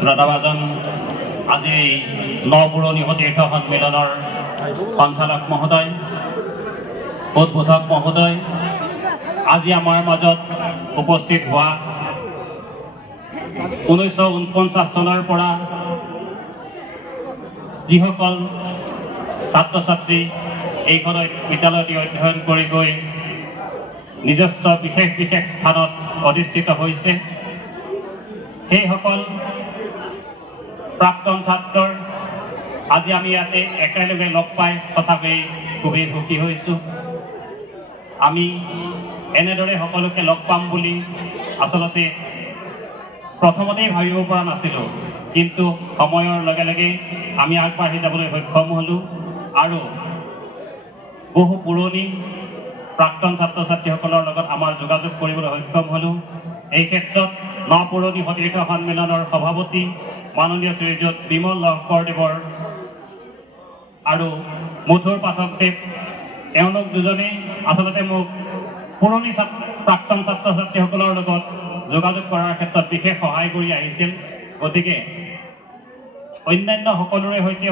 শ্ৰদ্ধাভাজন আজি নপুৰণি সতীৰ্থ সন্মিলনৰ সঞ্চালক মহোদয়, উদ্বোধক মহোদয়, আজি আমাৰ মাজত উপস্থিত হোৱা 1949 চনৰ পৰা যিসকল ছাত্ৰ ছাত্ৰী এইখন বিদ্যালয়ত অধ্যয়ন কৰি গৈ নিজস্ব বিশেষ বিশেষ স্থানত অধিষ্ঠিত হৈছে, সেইসকল প্ৰাক্তন ছাত্ৰৰ আজি আমি ইয়াতে একেলগে লগ পাই সঁচাকৈ খুবেই সুখী হৈছোঁ। আমি এনেদৰে সকলোকে লগ পাম বুলি আচলতে প্ৰথমতেই ভাবিব পৰা নাছিলোঁ, কিন্তু সময়ৰ লগে লগে আমি আগবাঢ়ি যাবলৈ সক্ষম হ'লোঁ আৰু বহু পুৰণি প্ৰাক্তন ছাত্ৰ ছাত্ৰীসকলৰ লগত আমাৰ যোগাযোগ কৰিবলৈ সক্ষম হ'লোঁ। এই ক্ষেত্ৰত নপুৰণি সতীৰ্থ সন্মিলনৰ সভাপতি মাননীয় শ্ৰীযুত বিমল লহকৰদেৱৰ আৰু মধুৰ পাঠকদেৱ, এওঁলোক দুজনেই আচলতে মোক পুৰণি প্ৰাক্তন ছাত্ৰ ছাত্ৰীসকলৰ লগত যোগাযোগ কৰাৰ ক্ষেত্ৰত বিশেষ সহায় কৰি আহিছিল। গতিকে অন্যান্য সকলোৰে সৈতে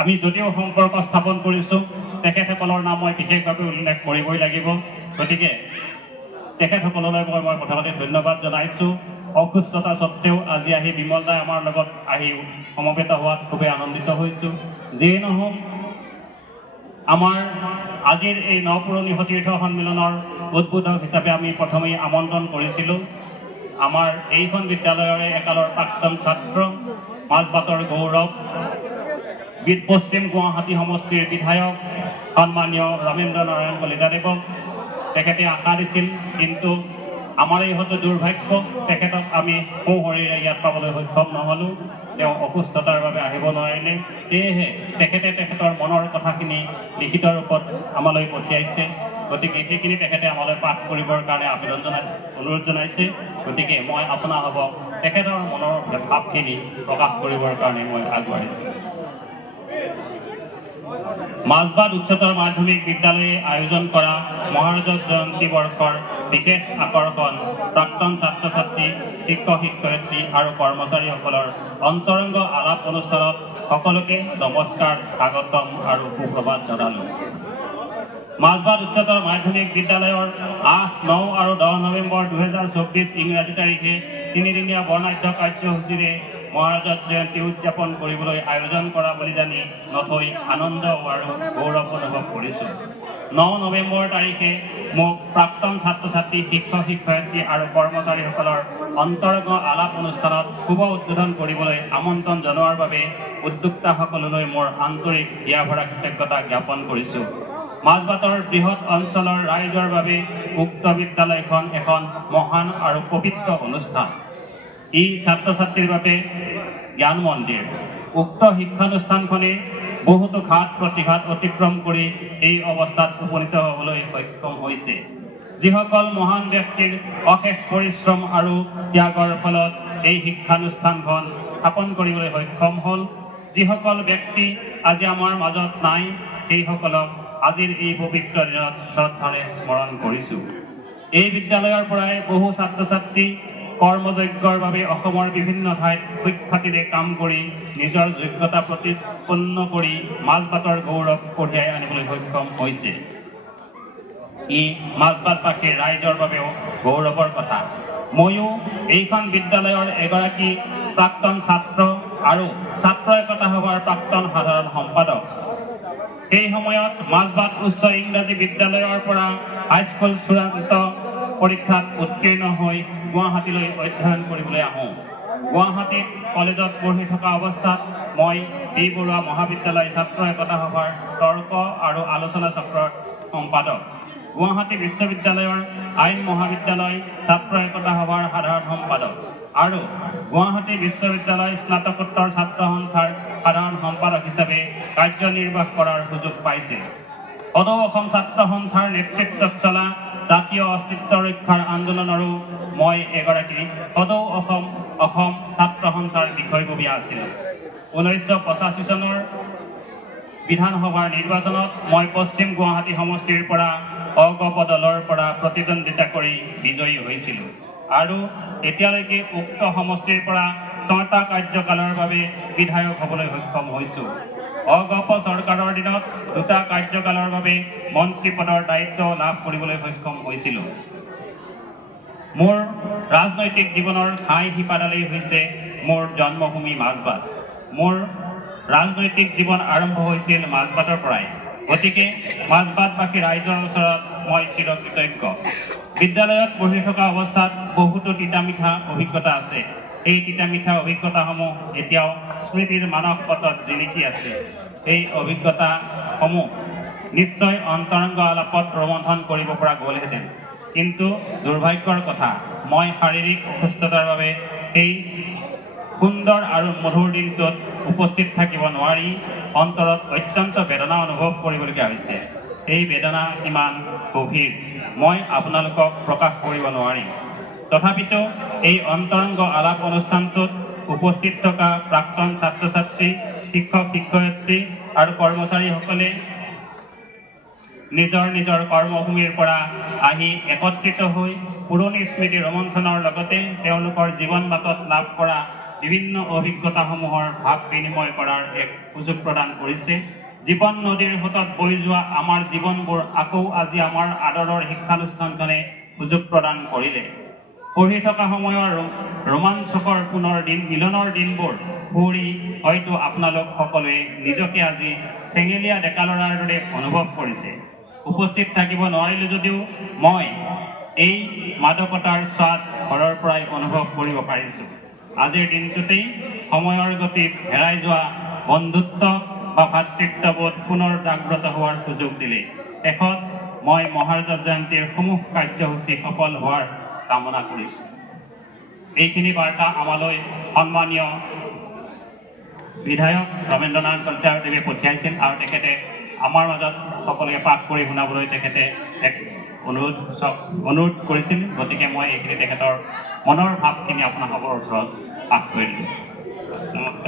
আমি যদিও সম্পৰ্ক স্থাপন কৰিছোঁ, তেখেতসকলৰ নাম মই বিশেষভাৱে উল্লেখ কৰিবই লাগিব। গতিকে তেখেতসকললৈ মই প্ৰথমতে ধন্যবাদ জনাইছোঁ। অসুস্থতা স্বত্তেও আজি আহি বিমল দাই আমাৰ লগত আহি সমবেত হোৱাত খুবেই আনন্দিত হৈছোঁ। যিয়ে নহওক, আমাৰ আজিৰ এই নপুৰণি সতীৰ্থ সন্মিলনৰ উদ্বোধক হিচাপে আমি প্ৰথমেই আমন্ত্ৰণ কৰিছিলোঁ আমাৰ এইখন বিদ্যালয়ৰে একালৰ প্ৰাক্তন ছাত্ৰ, মাজবাটৰ গৌৰৱ, পশ্চিম গুৱাহাটী সমষ্টিৰ বিধায়ক সন্মানীয় ৰমেন্দ্ৰ নাৰায়ণ কলিতাদেৱক। তেখেতে আশা দিছিল, কিন্তু আমাৰ এই হয়তো দুৰ্ভাগ্য, তেখেতক আমি সশৰীৰে ইয়াত পাবলৈ সক্ষম নহ'লোঁ। তেওঁ অসুস্থতাৰ বাবে আহিব নোৱাৰিলে। সেয়েহে তেখেতে তেখেতৰ মনৰ কথাখিনি লিখিত ৰূপত আমালৈ পঠিয়াইছে। গতিকে সেইখিনি তেখেতে আমালৈ পাঠ কৰিবৰ কাৰণে অনুৰোধ জনাইছে। গতিকে মই আপোনালোকক তেখেতৰ মনৰ ভাৱখিনি প্ৰকাশ কৰিবৰ কাৰণে মই আগবাঢ়িছোঁ। মাজবাট উচ্চতৰ মাধ্যমিক বিদ্যালয়ে আয়োজন কৰা মহাৰাজত জয়ন্তী বৰ্ষৰ বিশেষ আকৰ্ষণ প্ৰাক্তন ছাত্ৰ ছাত্ৰী, শিক্ষক শিক্ষয়িত্ৰী আৰু কৰ্মচাৰীসকলৰ অন্তৰংগ আলাপ অনুষ্ঠানত সকলোকে নমস্কাৰ, স্বাগতম আৰু সুপ্ৰভাত জনালোঁ। মাজবাট উচ্চতৰ মাধ্যমিক বিদ্যালয়ৰ 8, 9 আৰু 10 নৱেম্বৰ 2024 ইংৰাজী তাৰিখে তিনিদিনীয়া বৰ্ণাঢ্য কাৰ্যসূচীৰে মহাৰাজত জয়ন্তী উদযাপন কৰিবলৈ আয়োজন কৰা বুলি জানি নথৈ আনন্দ আৰু গৌৰৱ অনুভৱ কৰিছোঁ। 9 নৱেম্বৰ তাৰিখে মোক প্ৰাক্তন ছাত্ৰ ছাত্ৰী, শিক্ষক শিক্ষয়িত্ৰী আৰু কৰ্মচাৰীসকলৰ অন্তৰংগ আলাপ অনুষ্ঠানত শুভ উদ্বোধন কৰিবলৈ আমন্ত্ৰণ জনোৱাৰ বাবে উদ্যোক্তাসকললৈ মোৰ আন্তৰিক হিয়াভৰা কৃতজ্ঞতা জ্ঞাপন কৰিছোঁ। মাজবাটৰ বৃহৎ অঞ্চলৰ ৰাইজৰ বাবে উক্ত বিদ্যালয়খন এখন মহান আৰু পবিত্ৰ অনুষ্ঠান। ই ছাত্ৰ ছাত্ৰীৰ বাবে জ্ঞান মন্দিৰ। উক্ত শিক্ষানুষ্ঠানখনে বহুতো ঘাত প্ৰতিঘাত অতিক্ৰম কৰি এই অৱস্থাত উপনীত হ'বলৈ সক্ষম হৈছে। যিসকল মহান ব্যক্তিৰ অশেষ পৰিশ্ৰম আৰু ত্যাগৰ ফলত এই শিক্ষানুষ্ঠানখন স্থাপন কৰিবলৈ সক্ষম হ'ল, যিসকল ব্যক্তি আজি আমাৰ মাজত নাই, সেইসকলক আজিৰ এই পবিত্ৰ দিনত শ্ৰদ্ধাৰে স্মৰণ কৰিছোঁ। এই বিদ্যালয়ৰ পৰাই বহু ছাত্ৰ ছাত্ৰী কৰ্মযজ্ঞৰ বাবে অসমৰ বিভিন্ন ঠাইত সুখ্যাতিৰে কাম কৰি নিজৰ যোগ্যতা প্ৰতিপন্ন কৰি মাজবাটৰ গৌৰৱ কঢ়িয়াই আনিবলৈ সক্ষম হৈছে। ই মাজবাটবাসীৰ ৰাইজৰ বাবেও গৌৰৱৰ কথা। ময়ো এইখন বিদ্যালয়ৰ এগৰাকী প্ৰাক্তন ছাত্ৰ আৰু ছাত্ৰ একতা সভাৰ প্ৰাক্তন সাধাৰণ সম্পাদক। সেই সময়ত মাজবাট উচ্চ ইংৰাজী বিদ্যালয়ৰ পৰা হাইস্কুল চূড়ান্ত পৰীক্ষাত উত্তীৰ্ণ হৈ গুৱাহাটীলৈ অধ্যয়ন কৰিবলৈ আহোঁ। গুৱাহাটীত কলেজত পঢ়ি থকা অৱস্থাত মই বি বৰুৱা মহাবিদ্যালয় ছাত্ৰ একতা সভাৰ তৰ্ক আৰু আলোচনা চক্ৰৰ সম্পাদক, গুৱাহাটী বিশ্ববিদ্যালয়ৰ আইন মহাবিদ্যালয় ছাত্ৰ একতা সভাৰ সাধাৰণ সম্পাদক আৰু গুৱাহাটী বিশ্ববিদ্যালয় স্নাতকোত্তৰ ছাত্ৰ সন্থাৰ সাধাৰণ সম্পাদক হিচাপে কাৰ্যনিৰ্বাহ কৰাৰ সুযোগ পাইছে। সদৌ অসম ছাত্ৰ সন্থাৰ নেতৃত্বত চলা জাতীয় অস্তিত্ব ৰক্ষাৰ আন্দোলনৰো মই এগৰাকী সদৌ অসম ছাত্ৰ সন্থাৰ বিষয়ববীয়া আছিলোঁ। 1985 চনৰ বিধানসভাৰ নিৰ্বাচনত মই পশ্চিম গুৱাহাটী সমষ্টিৰ পৰা অগপ দলৰ পৰা প্ৰতিদ্বন্দ্বিতা কৰি বিজয়ী হৈছিলোঁ আৰু এতিয়ালৈকে উক্ত সমষ্টিৰ পৰা 6টা কাৰ্যকালৰ বাবে বিধায়ক হ'বলৈ সক্ষম হৈছোঁ। অগপ চৰকাৰৰ দিনত 2টা কাৰ্যকালৰ বাবে মন্ত্ৰী পদৰ দায়িত্ব লাভ কৰিবলৈ সক্ষম হৈছিলোঁ। মোৰ ৰাজনৈতিক জীৱনৰ ঘাই শিপাডালেই হৈছে মোৰ জন্মভূমি মাজবাট। মোৰ ৰাজনৈতিক জীৱন আৰম্ভ হৈছিল মাজবাটৰ পৰাই, গতিকে মাজবাটবাসী ৰাইজৰ ওচৰত মই চিৰকৃতজ্ঞ। বিদ্যালয়ত পঢ়ি থকা অৱস্থাত বহুতো তিতা মিঠা অভিজ্ঞতা আছে। এই তিতা মিঠা অভিজ্ঞতাসমূহ এতিয়াও স্মৃতিৰ মানস পথত জিলিকি আছে। এই অভিজ্ঞতাসমূহ নিশ্চয় অন্তৰংগ আলাপত ৰোমন্থন কৰিব পৰা গ'লহেঁতেন, কিন্তু দুৰ্ভাগ্যৰ কথা মই শাৰীৰিক অসুস্থতাৰ বাবে এই সুন্দৰ আৰু মধুৰ দিনটোত উপস্থিত থাকিব নোৱাৰি অন্তৰত অত্যন্ত বেদনা অনুভৱ কৰিবলগীয়া হৈছে। এই বেদনা কিমান গভীৰ মই আপোনালোকক প্ৰকাশ কৰিব নোৱাৰিম। তথাপিতো এই অন্তৰংগ আলাপ অনুষ্ঠানটোত উপস্থিত থকা প্ৰাক্তন ছাত্ৰ ছাত্ৰী, শিক্ষক শিক্ষয়িত্ৰী আৰু কৰ্মচাৰীসকলে নিজৰ নিজৰ কৰ্মভূমিৰ পৰা আহি একত্ৰিত হৈ পুৰণি স্মৃতি ৰোমন্থনৰ লগতে তেওঁলোকৰ জীৱন বাটত লাভ কৰা বিভিন্ন অভিজ্ঞতাসমূহৰ ভাৱ বিনিময় কৰাৰ এক সুযোগ প্ৰদান কৰিছে। জীৱন নদীৰ সোঁতত বৈ যোৱা আমাৰ জীৱনবোৰ আকৌ আজি আমাৰ আদৰৰ শিক্ষানুষ্ঠানখনে সুযোগ প্ৰদান কৰিলে। পঢ়ি থকা সময়ৰ ৰোমাঞ্চকৰ মিলনৰ দিনবোৰ ফুৰি হয়তো আপোনালোক সকলোৱে নিজকে আজি চেঙেলীয়া ডেকা ল'ৰাৰ দৰে অনুভৱ কৰিছে। উপস্থিত থাকিব নোৱাৰিলোঁ যদিও মই এই মাদকতাৰ স্বাদ ঘৰৰ পৰাই অনুভৱ কৰিব পাৰিছোঁ। আজিৰ দিনটোতেই সময়ৰ গতিত হেৰাই যোৱা বন্ধুত্ব বা ভাতৃত্ববোধ পুনৰ জাগ্ৰত হোৱাৰ সুযোগ দিলে। শেষত মই মহাৰাজ জয়ন্তীৰ সমূহ কাৰ্যসূচী সফল হোৱাৰ কামনা কৰিছোঁ। এইখিনি বাৰ্তা আমালৈ সন্মানীয় বিধায়ক ৰমেন্দ্ৰনাথ কলিতাদেৱে পঠিয়াইছিল আৰু তেখেতে আমাৰ মাজত সকলোকে পাঠ কৰি শুনাবলৈ তেখেতে এক অনুৰোধ কৰিছিল। গতিকে মই এইখিনি তেখেতৰ মনৰ ভাৱখিনি আপোনালোকৰ ওচৰত পাঠ কৰি দিলোঁ। নমস্কাৰ।